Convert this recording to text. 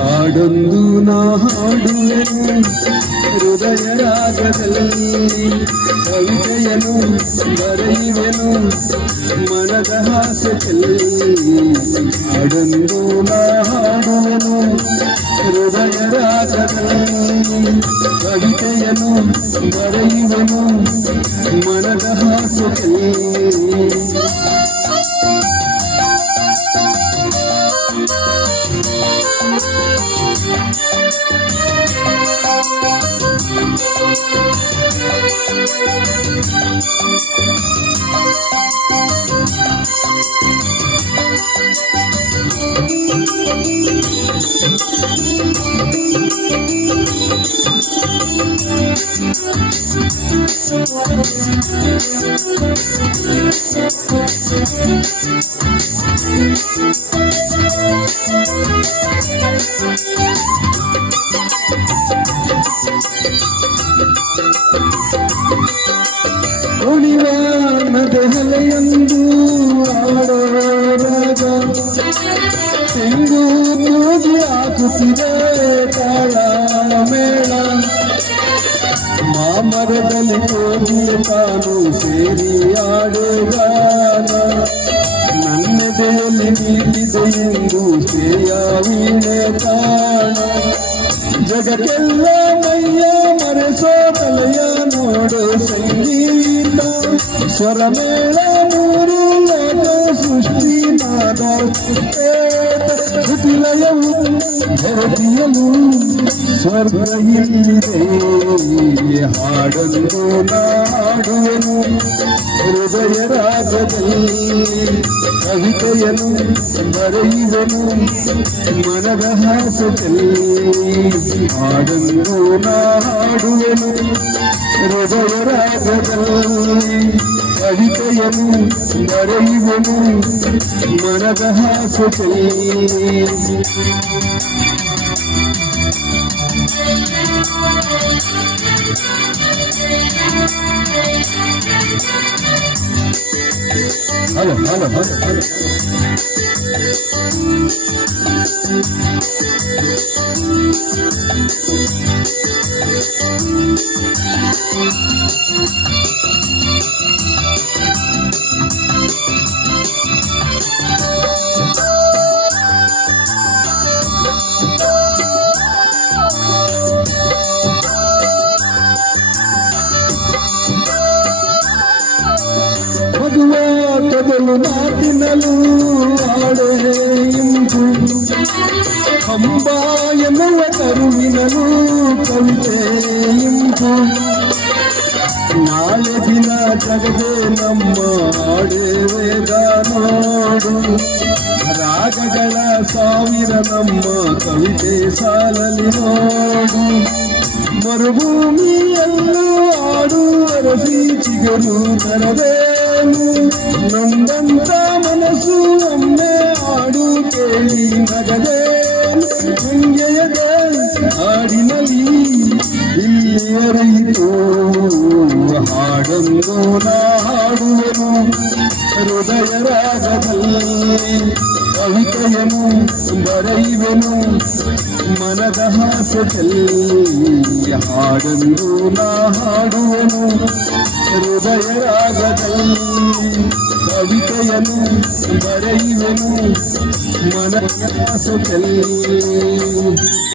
ಹಾಡೊಂದು ನಾ ಹಾಡುವೆನು ಹೃದಯ ರಾಗದಲ್ಲಿ, ಕವಿತೆಯನು ಬರೆಯುವೆನು ಮನದ ಹಾಸ್ಯದಲ್ಲಿ. ಹಾಡೊಂದು ನಾ ಹಾಡುವೆನು ಹೃದಯ ರಾಗದಲ್ಲಿ, ಕವಿತೆಯನು ಬರೆಯುವೆನು ಮನದ ಹಾಸ್ಯದಲ್ಲಿ. ದೆಹಲೆಯೊಂದು ಆಡೋ ರಾಗ, ತೆಂಗು ಪೂಜೆ ಹಾಕುತ್ತಿದೆ ತಾಳ ಮೇಳ. ಮಾಮರದಲ್ಲಿ ಹೋಗಿ ತಾನು ಸೇರಿ ಆಡೋ ಗಾನ, ನನ್ನೆದೆಯಲ್ಲಿ ನೀಡಿದೆ ಎಂದು ಸೇಯ ವೀಣೆ ಕಾಣ. ಜಗಕ್ಕೆಲ್ಲ ಮೈಯ ಮರೆಸೋ ಕಲೆಯ ನೋಡು ಸಂಗೀತ, ಸ್ವರಮೇಳ ಮೂರು ಲೋಕ ಸೃಷ್ಟಿ ನಾದ ಶ್ರುತಿಲಯವು ಧರತಿಯಲು ಸ್ವರ್ಗ ಇಲ್ಲಿದೆ. ಹಾಡನ್ನು ನಾಡುವೆನು ಹೃದಯ ರಾಗದಲ್ಲಿ, ಕವಿತೆಯನ್ನು ಬರೆಯುವೆನು ಮನದ ಹಾಸ್ಯದಲ್ಲಿ. ಹಾಡನ್ನು ನಾಡುವೆನು ಹೃದಯ ರಾಗದಲ್ಲಿ, ಕವಿತೆಯನ್ನು ಬರೆಯುವೆನು ಮನದ ಹಾಸ್ಯದಲ್ಲಿ. ಹಲೋ ಹಲೋ ಹಲೋ ಹಲೋ ಮಧುವಾಟದಲು ಮಾತಿನಲು ಆಡೇ ಇಂದು, ಹಂಬ ಎನ್ನುವ ಕರುವಿನಲು ಕವಿತೆ ಇಂದು. ನಾಳೆ ದಿನ ಜಗದೇ ನಮ್ಮ ಆಡೇ ವೇದ ನೋಡು, ರಾಗಗಳ ಸಾವಿರ ನಮ್ಮ ಕವಿತೆ ಸಾಲಲಿ ನೋಡು. ಮರುಭೂಮಿಯಲ್ಲೂ ಆಡು ಅರಸಿ ಚಿಗರು ತರದೇನು, ನೊಂದಂತ ಮನಸ್ಸು ಒಮ್ಮೆ ಆಡು ಕೇಳಿ ನಗದೇನು. ಗಂಗೆಯದ ಹಾಡಿನಲ್ಲಿ ಇಲ್ಲಿ ಅರಿಯಿತು, ಹಾಡನ್ನು ನಾ ಹಾಡುವೆನು ಹೃದಯ ರಾಗದಲ್ಲಿ, ಕವಿತೆಯನ್ನು ಬರೆಯುವೆನು ಮನದ ಹಾಸ್ಯದಲ್ಲಿ. ಹಾಡನ್ನು ನಾ ಹಾಡುವೆನು ಹೃದಯ ರಾಗದಲ್ಲಿ, ಕವಿತೆಯನ್ನು ಬರೆಯುವೆನು ಮನದ ಹಾಸ್ಯದಲ್ಲಿ.